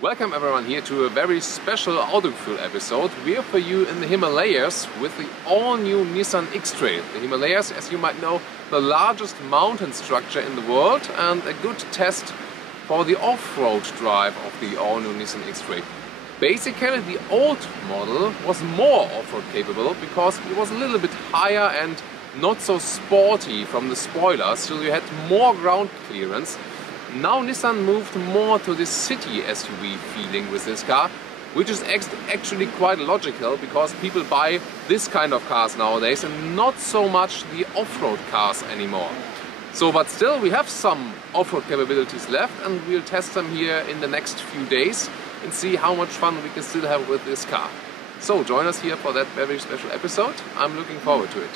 Welcome everyone here to a very special Autogefühl episode. We are for you in the Himalayas with the all-new Nissan X-Trail. The Himalayas, as you might know, the largest mountain structure in the world and a good test for the off-road drive of the all-new Nissan X-Trail. Basically, the old model was more off-road capable because it was a little bit higher and not so sporty from the spoilers, so you had more ground clearance. Now Nissan moved more to the city SUV feeling with this car, which is actually quite logical because people buy this kind of cars nowadays and not so much the off-road cars anymore. So, but still we have some off-road capabilities left and we'll test them here in the next few days and see how much fun we can still have with this car. So join us here for that very special episode. I'm looking forward to it.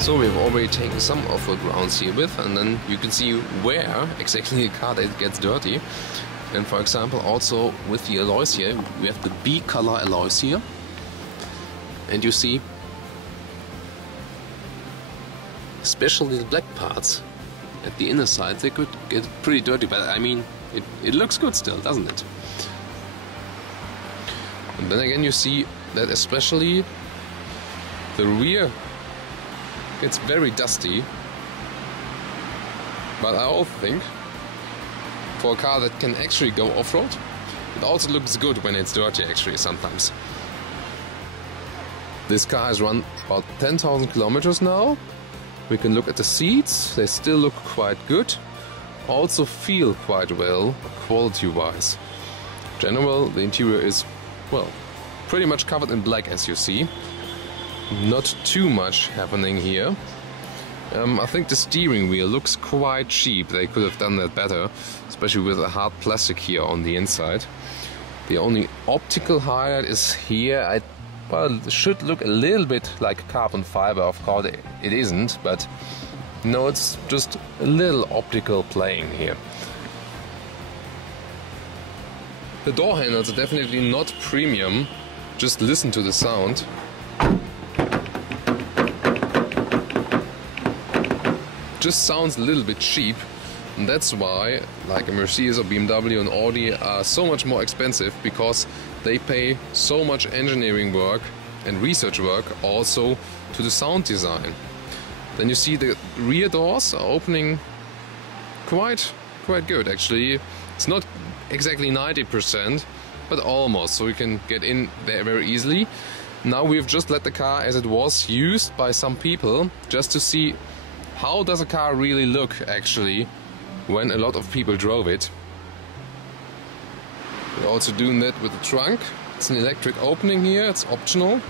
So we've already taken some off-road rounds here with, and then you can see where exactly the car gets dirty. And for example, also with the alloys here, we have the B color alloys here, and you see especially the black parts at the inner side, they could get pretty dirty, but I mean it looks good still, doesn't it? And then again you see that especially the rear gets very dusty, but I also think for a car that can actually go off-road, it also looks good when it's dirty actually sometimes. This car has run about 10,000 kilometers now. We can look at the seats, they still look quite good, also feel quite well quality-wise. In general, the interior is, well, pretty much covered in black as you see. Not too much happening here. I think the steering wheel looks quite cheap. They could have done that better, especially with a hard plastic here on the inside. The only optical highlight is here. Well, it should look a little bit like carbon fiber. Of course it isn't, but no, it's just a little optical playing here. The door handles are definitely not premium. Just listen to the sound. Just sounds a little bit cheap, and that's why like a Mercedes or BMW and Audi are so much more expensive, because they pay so much engineering work and research work also to the sound design. Then you see the rear doors are opening quite good actually. It's not exactly 90%, but almost, so we can get in there very easily. Now we've just let the car as it was used by some people just to see how does a car really look actually when a lot of people drove it. We're also doing that with the trunk. It's an electric opening here, it's optional.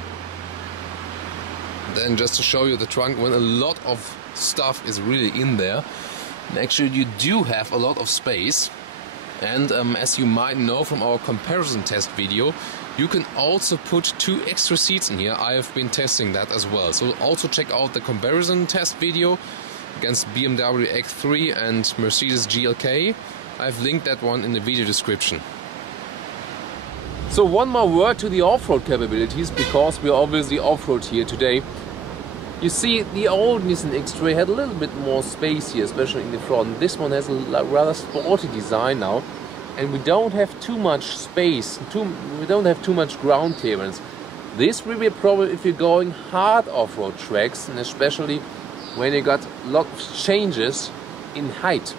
Then just to show you the trunk when a lot of stuff is really in there. And actually you do have a lot of space. And as you might know from our comparison test video, you can also put 2 extra seats in here. I have been testing that as well. So also check out the comparison test video against BMW X3 and Mercedes GLK. I've linked that one in the video description. So one more word to the off-road capabilities, because we're obviously off-road here today. You see, the old Nissan X-Trail had a little bit more space here, especially in the front. This one has a rather sporty design now, and we don't have too much space, we don't have too much ground clearance. This will be a problem if you're going hard off-road tracks, and especially when you got a lot of changes in height.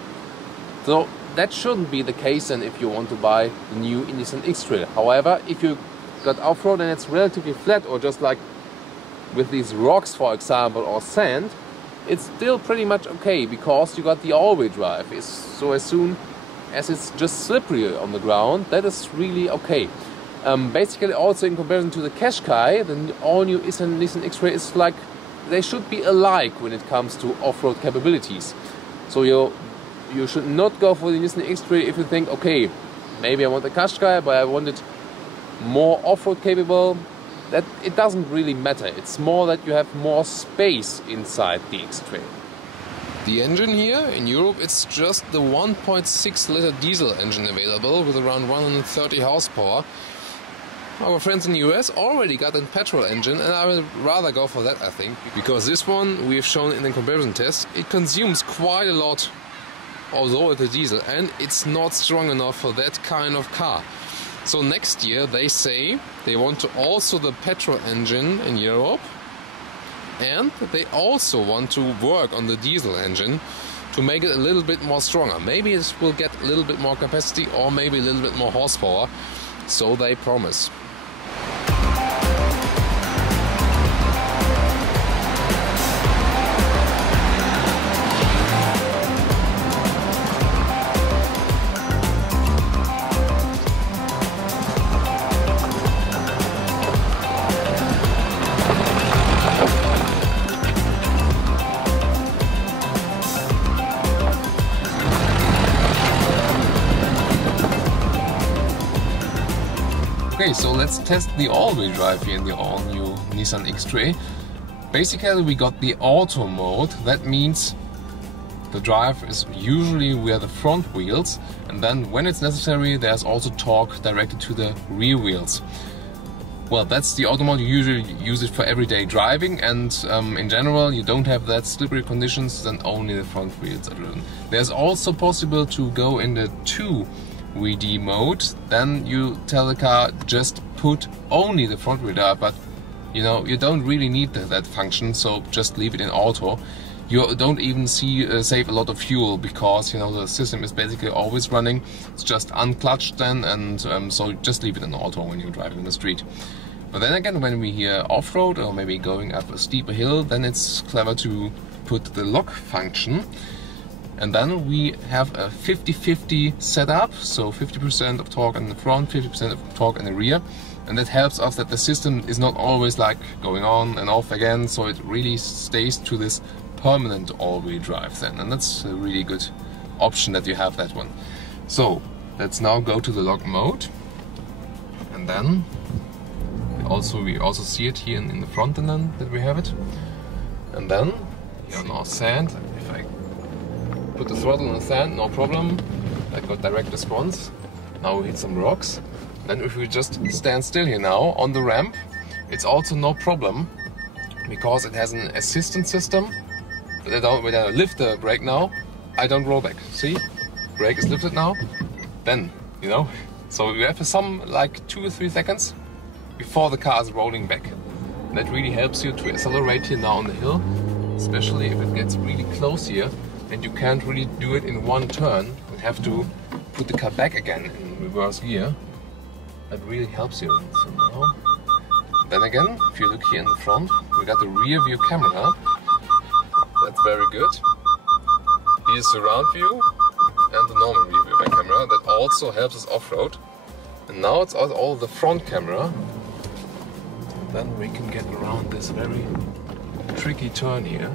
So that shouldn't be the case then if you want to buy the new Nissan X-Trail. However, if you got off-road and it's relatively flat, or just like with these rocks, for example, or sand, it's still pretty much okay, because you got the all-wheel drive. So as soon as it's just slippery on the ground, that is really okay. Basically, also in comparison to the Qashqai, the all-new Nissan X-Trail is like, they should be alike when it comes to off-road capabilities. So you should not go for the Nissan X-Trail if you think, okay, maybe I want the Qashqai, but I want it more off-road capable. That it doesn't really matter. It's more that you have more space inside the X-Trail. The engine here in Europe, it's just the 1.6 liter diesel engine available with around 130 horsepower. Our friends in the US already got a petrol engine, and I would rather go for that, I think, because this one we've shown in the comparison test, it consumes quite a lot, although it's a diesel, and it's not strong enough for that kind of car. So next year they say they want to also the petrol engine in Europe, and they also want to work on the diesel engine to make it a little bit more stronger. Maybe it will get a little bit more capacity, or maybe a little bit more horsepower, so they promise. Okay, so let's test the all-wheel drive here in the all-new Nissan X-Trail. Basically, we got the auto mode. That means the drive is usually where the front wheels, and then when it's necessary, there's also torque directed to the rear wheels. Well, that's the auto mode. You usually use it for everyday driving, and in general, you don't have that slippery conditions, then only the front wheels are driven. There's also possible to go in the 2WD mode. Then you tell the car just put only the front wheel drive, but you know, you don't really need that function, so just leave it in auto. You don't even save a lot of fuel, because you know the system is basically always running. It's just unclutched then, and so just leave it in auto when you're driving in the street. But then again, when we hear off-road or maybe going up a steeper hill, then it's clever to put the lock function. And then we have a 50-50 setup, so 50% of torque in the front, 50% of torque in the rear. And that helps us that the system is not always like going on and off again, so it really stays to this permanent all-wheel drive then. And that's a really good option that you have that one. So let's now go to the lock mode. And then we also see it here in the front, and then that we have it. And then here on our sand, if I put the throttle on the sand, no problem. I got direct response. Now we hit some rocks. Then if we just stand still here now on the ramp, it's also no problem, because it has an assistance system. When I lift the brake now, I don't roll back. See? Brake is lifted now. Then, you know, so we have some like 2 or 3 seconds before the car is rolling back. And that really helps you to accelerate here now on the hill, especially if it gets really close here. And you can't really do it in one turn. You have to put the car back again in reverse gear. That really helps you. So now, then again, if you look here in the front, we got the rear view camera. That's very good. Here's surround view and the normal rear view camera. That also helps us off-road. And now it's all the front camera. Then we can get around this very tricky turn here.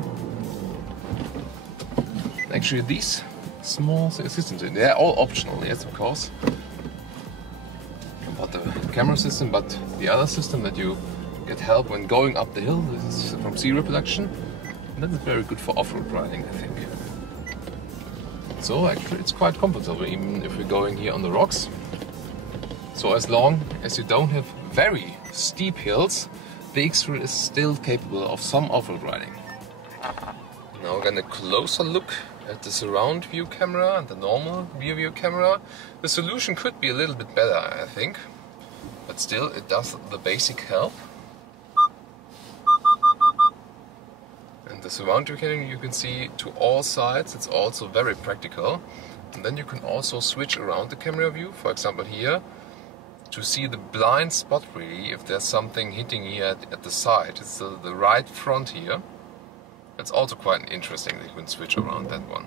Actually, these small assistants, they're all optional, yes, of course. Not the camera system, but the other system that you get help when going up the hill. This is from Zero Production. And that is very good for off-road riding, I think. So actually, it's quite comfortable, even if we're going here on the rocks. So as long as you don't have very steep hills, the X-Trail is still capable of some off-road riding. Now again a closer look at the surround view camera and the normal rear view camera. The solution could be a little bit better, I think, but still it does the basic help. And the surround view camera you can see to all sides, it's also very practical. And then you can also switch around the camera view, for example here, to see the blind spot really, if there's something hitting here at the side. It's the right front here. It's also quite interesting that you can switch around that one.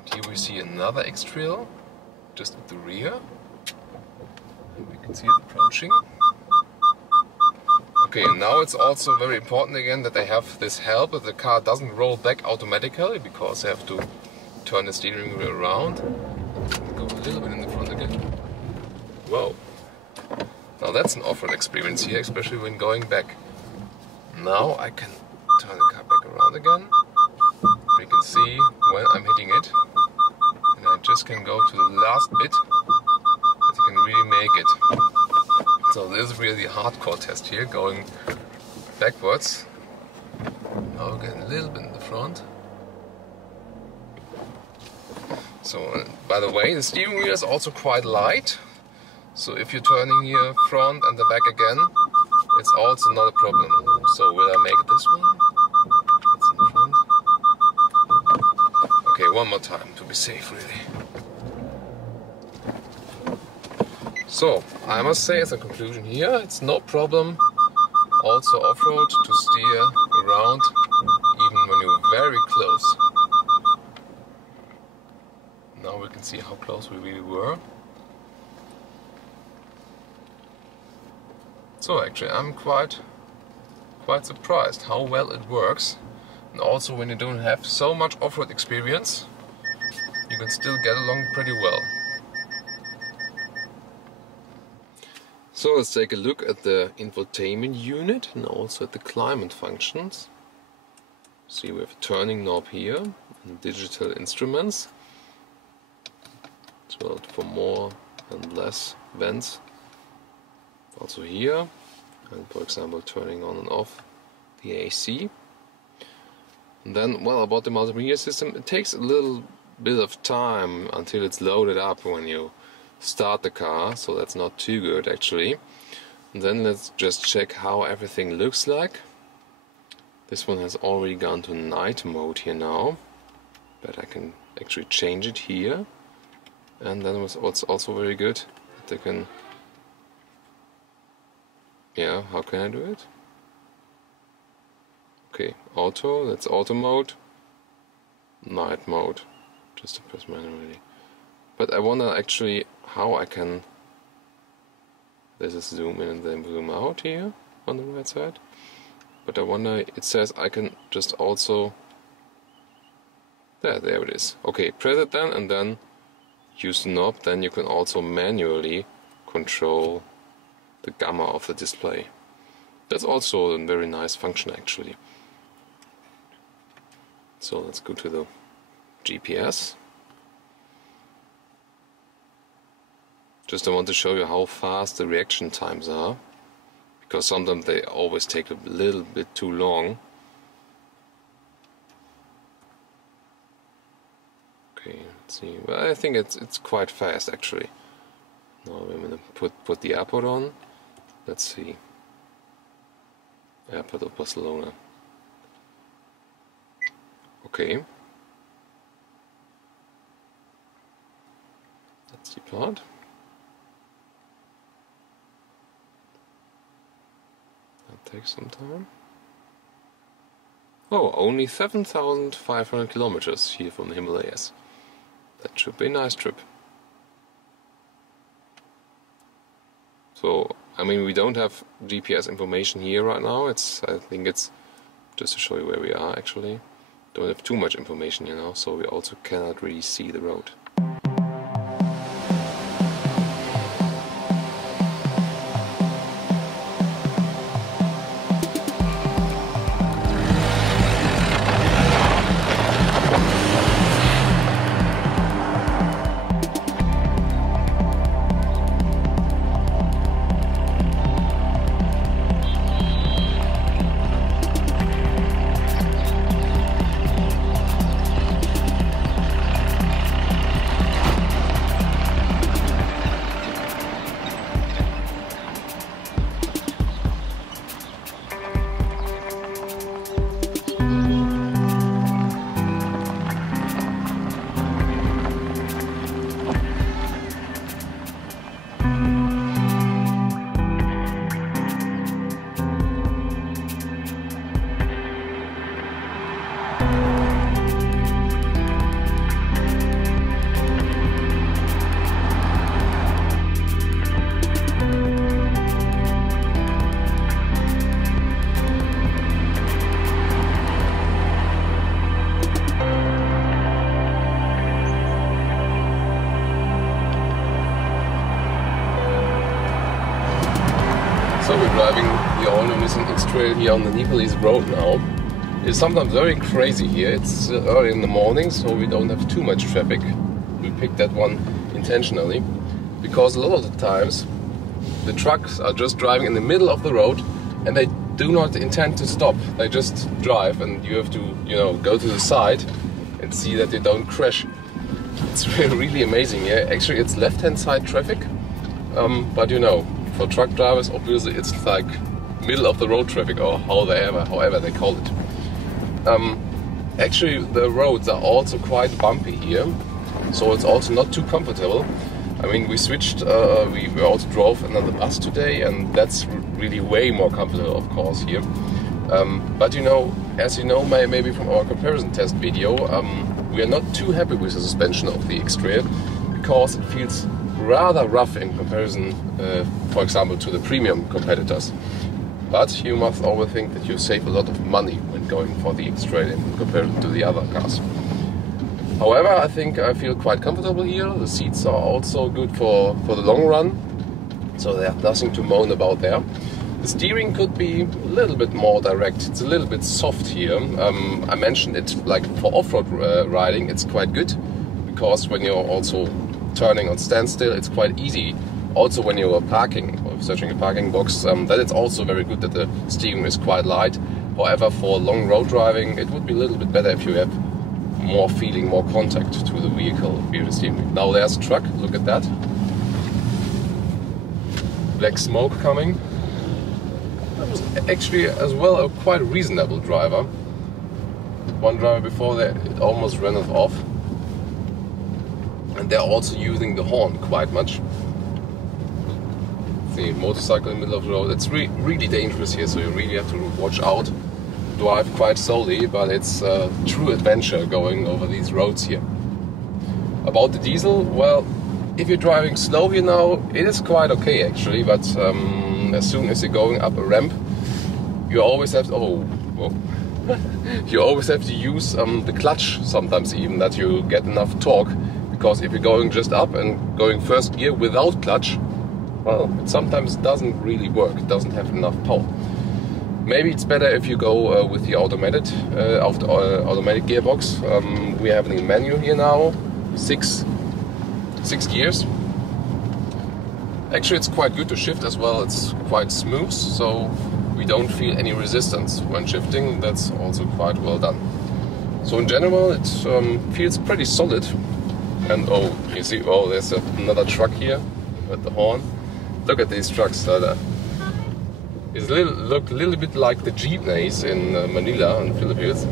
And here we see another X-Trail, just at the rear. And we can see it approaching. Okay, and now it's also very important again that they have this help that the car doesn't roll back automatically, because they have to turn the steering wheel around. Go a little bit in the front again. Whoa. Now that's an off-road experience here, especially when going back. Now I can turn the car back around again. We can see when I'm hitting it. And I just can go to the last bit that you can really make it. So this is really a hardcore test here, going backwards. Now again a little bit in the front. So by the way, the steering wheel is also quite light. So if you're turning here front and the back again, it's also not a problem. So will I make it this one? It's in the front. Okay, one more time to be safe really. So I must say as a conclusion here, it's no problem also off-road to steer around even when you're very close. Now we can see how close we really were. So actually I'm quite surprised how well it works. And also when you don't have so much off-road experience, you can still get along pretty well. So let's take a look at the infotainment unit and also at the climate functions. See, we have a turning knob here and digital instruments. So for more and less vents. Also here, and for example turning on and off the AC. And then, well, about the multimedia system, it takes a little bit of time until it's loaded up when you start the car, so that's not too good actually. And then let's just check how everything looks like. This one has already gone to night mode here now, but I can actually change it here. And then what's also very good, they can, yeah, how can I do it? Okay, auto, that's auto mode, night mode, just to press manually. But I wonder actually how I can, this is zoom in and then zoom out here on the right side. But I wonder, it says I can just also, there it is. Okay, press it then and then use the knob, then you can also manually control the gamma of the display. That's also a very nice function actually. So let's go to the GPS. Just I want to show you how fast the reaction times are, because sometimes they always take a little bit too long. Okay, let's see. Well, I think it's quite fast actually. Now I'm gonna put the airport on. Let's see. Airport of Barcelona. Okay. Let's depart. That takes some time. Oh, only 7,500 kilometers here from the Himalayas. That should be a nice trip. So, I mean, we don't have GPS information here right now. I think it's just to show you where we are actually. Don't have too much information, you know, so we also cannot really see the road. X-Trail here on the Nepalese road now. It's sometimes very crazy here. It's early in the morning, so we don't have too much traffic. We picked that one intentionally because a lot of the times the trucks are just driving in the middle of the road and they do not intend to stop. They just drive, and you have to, you know, go to the side and see that they don't crash. It's really amazing here. Actually, it's left-hand side traffic, but you know, for truck drivers, obviously it's like middle of the road traffic, or however they call it. Actually, the roads are also quite bumpy here, so it's also not too comfortable. I mean, we switched, we also drove another bus today, and that's really way more comfortable, of course, here. But you know, as you know, maybe from our comparison test video, we are not too happy with the suspension of the X-Trail because it feels rather rough in comparison, for example, to the premium competitors. But you must always think that you save a lot of money when going for the X-Trail in comparison to the other cars. However, I think I feel quite comfortable here. The seats are also good for the long run, so there's nothing to moan about there. The steering could be a little bit more direct. It's a little bit soft here. I mentioned it, like for off-road riding, it's quite good because when you're also turning on standstill, it's quite easy. Also when you're parking or searching a parking box, that it's also very good that the steering is quite light. However, for long road driving, it would be a little bit better if you have more feeling, more contact to the vehicle via the steering. Now there's a truck, look at that. Black smoke coming. That was actually as well a quite reasonable driver. One driver before that, it almost ran us off. And they're also using the horn quite much. The motorcycle in the middle of the road, it's really dangerous here, so you really have to watch out. Drive quite slowly, but it's a true adventure going over these roads here. About the diesel, well, if you're driving slow here now, it is quite okay actually, but as soon as you're going up a ramp, you always have to, you always have to use the clutch sometimes, even that you get enough torque, because if you're going just up and going first gear without clutch, well, it sometimes doesn't really work, it doesn't have enough power. Maybe it's better if you go with the automatic gearbox. We have a menu here now, six gears. Actually, it's quite good to shift as well. It's quite smooth, so we don't feel any resistance when shifting. That's also quite well done. So in general, it feels pretty solid. And oh, you see, oh, there's another truck here with the horn. Look at these trucks. It look a little bit like the jeepneys in Manila in the Philippines,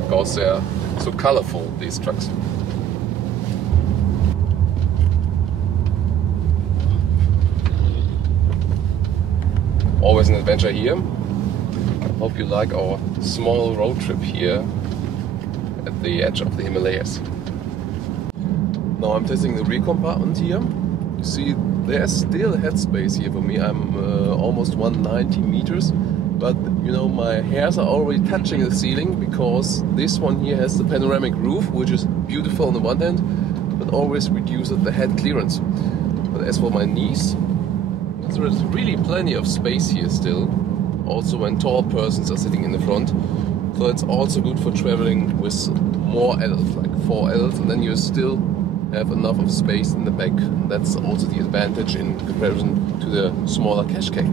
because they are so colorful, these trucks. Always an adventure here. Hope you like our small road trip here at the edge of the Himalayas. Now I'm testing the rear compartment here. You see, there's still headspace here for me. I'm almost 190 meters, but you know, my hairs are already touching the ceiling because this one here has the panoramic roof, which is beautiful on the one hand, but always reduces the head clearance. But as for my knees, there is really plenty of space here still, also when tall persons are sitting in the front. So it's also good for traveling with more adults, like 4 adults, and then you still have enough of space in the back. That's also the advantage in comparison to the smaller cash cake.